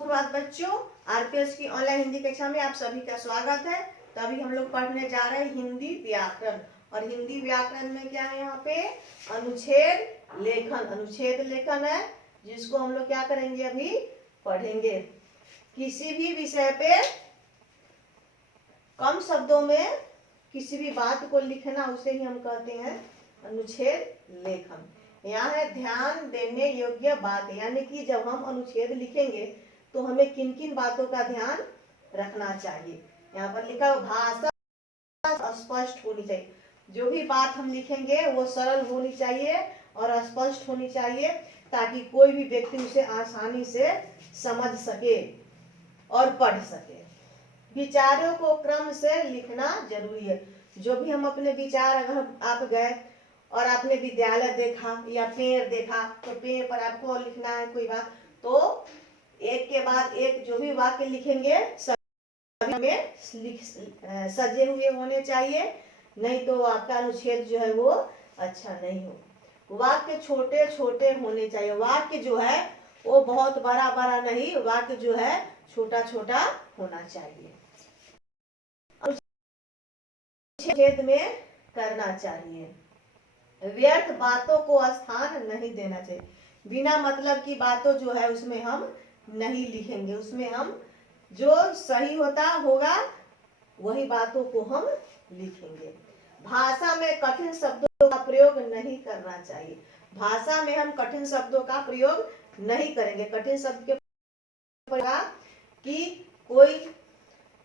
सुप्रभात बच्चों, आरपीएस की ऑनलाइन हिंदी कक्षा में आप सभी का स्वागत है। तो अभी हम लोग पढ़ने जा रहे हैं हिंदी व्याकरण। और हिंदी व्याकरण में क्या है, यहाँ पे अनुच्छेद लेखन। अनुच्छेद लेखन है जिसको हम लोग क्या करेंगे, अभी पढ़ेंगे। किसी भी विषय पे कम शब्दों में किसी भी बात को लिखना, उसे ही हम कहते हैं अनुच्छेद लेखन। यहाँ है ध्यान देने योग्य बात, यानी कि जब हम अनुच्छेद लिखेंगे तो हमें किन किन बातों का ध्यान रखना चाहिए। यहाँ पर लिखा भाषा स्पष्ट होनी चाहिए। जो भी बात हम लिखेंगे वो सरल होनी चाहिए और स्पष्ट होनी चाहिए, ताकि कोई भी व्यक्ति उसे आसानी से समझ सके और पढ़ सके। विचारों को क्रम से लिखना जरूरी है। जो भी हम अपने विचार, अगर आप गए और आपने विद्यालय देखा या पेड़ देखा, तो पेड़ पर आपको लिखना है कोई बात, तो एक के बाद एक जो भी वाक्य लिखेंगे सभी में सजे हुए होने चाहिए, नहीं तो आपका अनुच्छेद जो है वो अच्छा नहीं हो। वाक्य छोटे छोटे होने चाहिए। वाक्य जो है वो बहुत बड़ा बड़ा नहीं, वाक्य जो है छोटा छोटा होना चाहिए। अनुच्छेद में करना चाहिए, व्यर्थ बातों को स्थान नहीं देना चाहिए। बिना मतलब की बातों जो है उसमें हम नहीं लिखेंगे। उसमें हम जो सही होगा वही बातों को हम लिखेंगे। भाषा में कठिन शब्दों का प्रयोग नहीं करना चाहिए। भाषा में हम कठिन शब्दों का प्रयोग नहीं करेंगे। कठिन शब्द के कि कोई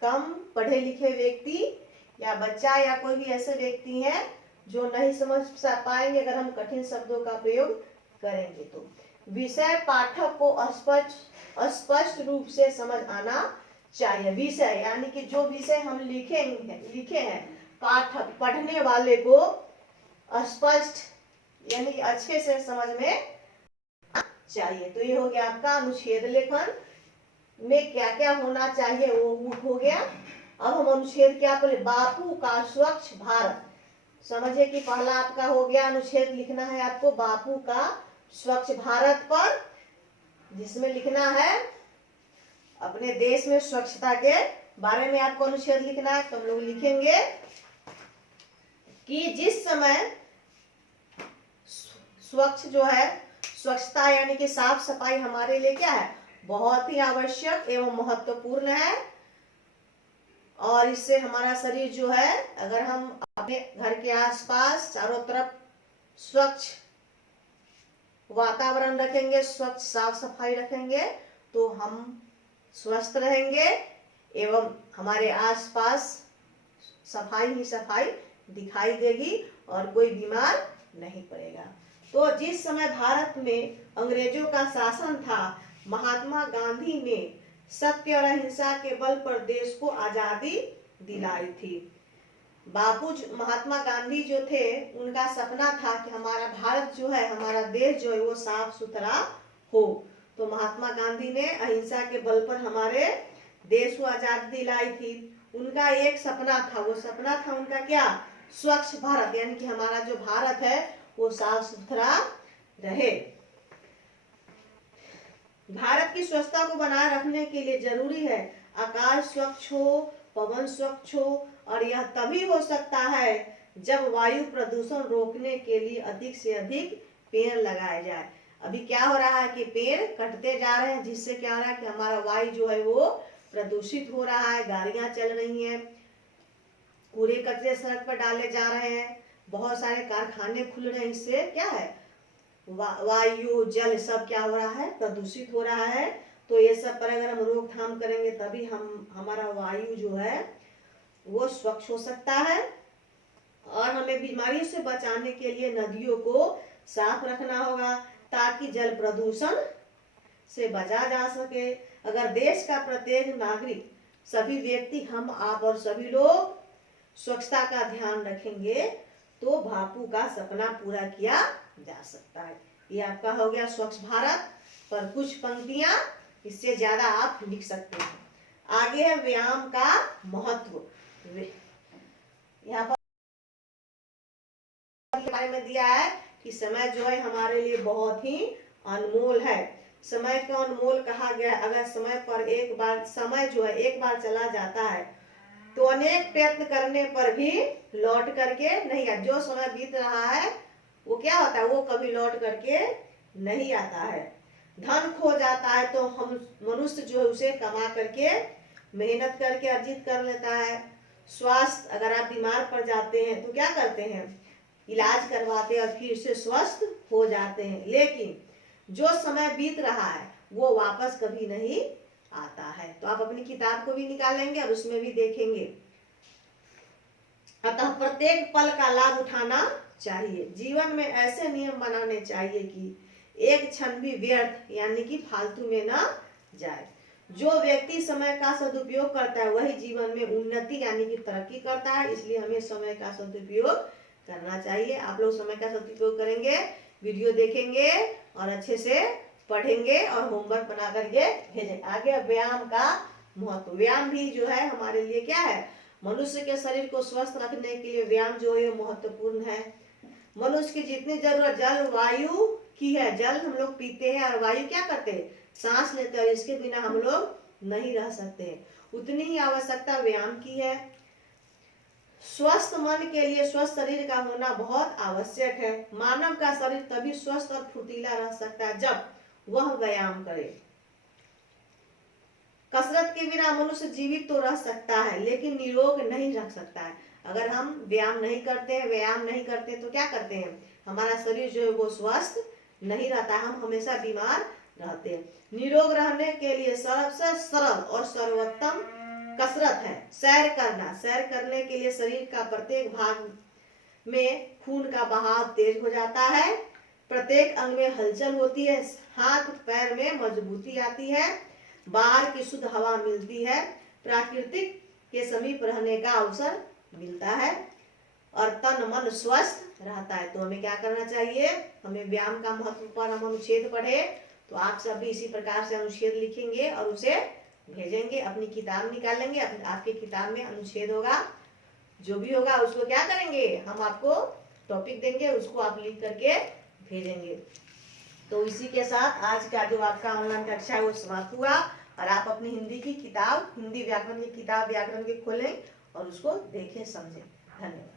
कम पढ़े लिखे व्यक्ति या बच्चा या कोई भी ऐसे व्यक्ति हैं जो नहीं समझ पाएंगे अगर हम कठिन शब्दों का प्रयोग करेंगे। तो विषय पाठक को स्पष्ट रूप से समझ आना चाहिए। विषय यानी कि जो विषय हम लिखे हैं, पाठक पढ़ने वाले को स्पष्ट यानी कि अच्छे से समझ में चाहिए। तो ये हो गया आपका अनुच्छेद लेखन में क्या क्या होना चाहिए, वो हो गया। अब हम अनुच्छेद क्या बोले, बापू का स्वच्छ भारत। समझिए कि पहला आपका हो गया, अनुच्छेद लिखना है आपको बापू का स्वच्छ भारत पर, जिसमें लिखना है अपने देश में स्वच्छता के बारे में आपको अनुच्छेद लिखना है। तो हम लोग लिखेंगे कि जिस समय स्वच्छ जो है, स्वच्छता यानी कि साफ सफाई हमारे लिए क्या है, बहुत ही आवश्यक एवं महत्वपूर्ण है। और इससे हमारा शरीर जो है, अगर हम अपने घर के आसपास चारों तरफ स्वच्छ वातावरण रखेंगे, स्वच्छ साफ सफाई रखेंगे, तो हम स्वस्थ रहेंगे एवं हमारे आसपास सफाई ही सफाई दिखाई देगी और कोई बीमार नहीं पड़ेगा। तो जिस समय भारत में अंग्रेजों का शासन था, महात्मा गांधी ने सत्य और अहिंसा के बल पर देश को आजादी दिलाई थी। महात्मा गांधी जो थे, उनका सपना था कि हमारा भारत जो है, हमारा देश जो है वो साफ सुथरा हो। तो महात्मा गांधी ने अहिंसा के बल पर हमारे देश को आजादी दिलाई थी। उनका एक सपना था, वो सपना था उनका क्या, स्वच्छ भारत, यानी कि हमारा जो भारत है वो साफ सुथरा रहे। भारत की स्वच्छता को बनाए रखने के लिए जरूरी है आकाश स्वच्छ हो, पवन स्वच्छ हो, और यह तभी हो सकता है जब वायु प्रदूषण रोकने के लिए अधिक से अधिक पेड़ लगाए जाए। अभी क्या हो रहा है कि पेड़ कटते जा रहे हैं, जिससे क्या हो रहा है कि हमारा वायु जो है वो प्रदूषित हो रहा है। गाड़ियां चल रही हैं, कूड़े कचरे सड़क पर डाले जा रहे हैं, बहुत सारे कारखाने खुल रहे हैं। इससे क्या है, वायु जल सब क्या हो रहा है, प्रदूषित हो रहा है। तो ये सब पर अगर हम रोकथाम करेंगे तभी हमारा वायु जो है वो स्वच्छ हो सकता है। और हमें बीमारियों से बचाने के लिए नदियों को साफ रखना होगा, ताकि जल प्रदूषण से बचा जा सके। अगर देश का प्रत्येक नागरिक, सभी व्यक्ति, हम आप और सभी लोग स्वच्छता का ध्यान रखेंगे तो बापू का सपना पूरा किया जा सकता है। ये आपका हो गया स्वच्छ भारत पर कुछ पंक्तियां, इससे ज्यादा आप लिख सकते हैं। आगे है व्यायाम का महत्व। यहाँ पर बारे में दिया है कि समय जो है हमारे लिए बहुत ही अनमोल है। समय का अनमोल कहा गया। अगर समय पर एक बार समय जो है एक बार चला जाता है तो अनेक प्रयत्न करने पर भी लौट करके नहीं आता। जो समय बीत रहा है वो क्या होता है, वो कभी लौट करके नहीं आता है। धन खो जाता है तो हम मनुष्य जो है उसे कमा करके मेहनत करके अर्जित कर लेता है। स्वास्थ्य, अगर आप बीमार पड़ जाते हैं तो क्या करते हैं, इलाज करवाते हैं और फिर से स्वस्थ हो जाते हैं। लेकिन जो समय बीत रहा है वो वापस कभी नहीं आता है। तो आप अपनी किताब को भी निकालेंगे और उसमें भी देखेंगे। अतः प्रत्येक पल का लाभ उठाना चाहिए। जीवन में ऐसे नियम बनाने चाहिए कि एक क्षण भी व्यर्थ यानी कि फालतू में ना जाए। जो व्यक्ति समय का सदुपयोग करता है वही जीवन में उन्नति यानी कि तरक्की करता है। इसलिए हमें समय का सदुपयोग करना चाहिए। आप लोग समय का सदुपयोग करेंगे, वीडियो देखेंगे और अच्छे से पढ़ेंगे और होमवर्क बना करके भेजेंगे। आगे व्यायाम का महत्व। व्यायाम भी जो है हमारे लिए क्या है, मनुष्य के शरीर को स्वस्थ रखने के लिए व्यायाम जो है महत्वपूर्ण है। मनुष्य की जितनी जरूरत जल वायु की है, जल हम लोग पीते हैं और वायु क्या करते हैं, सांस लेते हैं, और इसके बिना हम लोग नहीं रह सकते। उतनी ही आवश्यकता व्यायाम की है। स्वस्थ मन के लिए स्वस्थ शरीर का होना बहुत आवश्यक है। मानव का शरीर तभी स्वस्थ और फुर्तीला रह सकता है जब वह व्यायाम करे। कसरत के बिना मनुष्य जीवित तो रह सकता है लेकिन निरोग नहीं रह सकता है। अगर हम व्यायाम नहीं करते तो क्या करते हैं, हमारा शरीर जो है वो स्वस्थ नहीं रहता, हम हमेशा बीमार रहते हैं। निरोग रहने के लिए सबसे सरल और सर्वोत्तम कसरत है सैर करना। सैर करने के लिए शरीर का प्रत्येक भाग में खून का बहाव तेज हो जाता है, प्रत्येक अंग में हलचल होती है, हाथ पैर में मजबूती आती है, बाहर की शुद्ध हवा मिलती है, प्राकृतिक के समीप रहने का अवसर मिलता है और तन मन स्वस्थ रहता है। तो हमें क्या करना चाहिए, हमें व्यायाम का महत्व पर हम अनुच्छेद पढ़े तो आप सब भी इसी प्रकार से अनुच्छेद लिखेंगे और उसे भेजेंगे। अपनी किताब निकालेंगे, आपकी किताब में अनुच्छेद होगा, जो भी होगा उसको क्या करेंगे, हम आपको टॉपिक देंगे, उसको आप लिख करके भेजेंगे। तो इसी के साथ आज का जो आपका ऑनलाइन कक्षा है वो समाप्त हुआ और आप अपनी हिंदी की किताब, हिंदी व्याकरण की किताब व्याकरण की खोलें और उसको देखें समझें। धन्यवाद।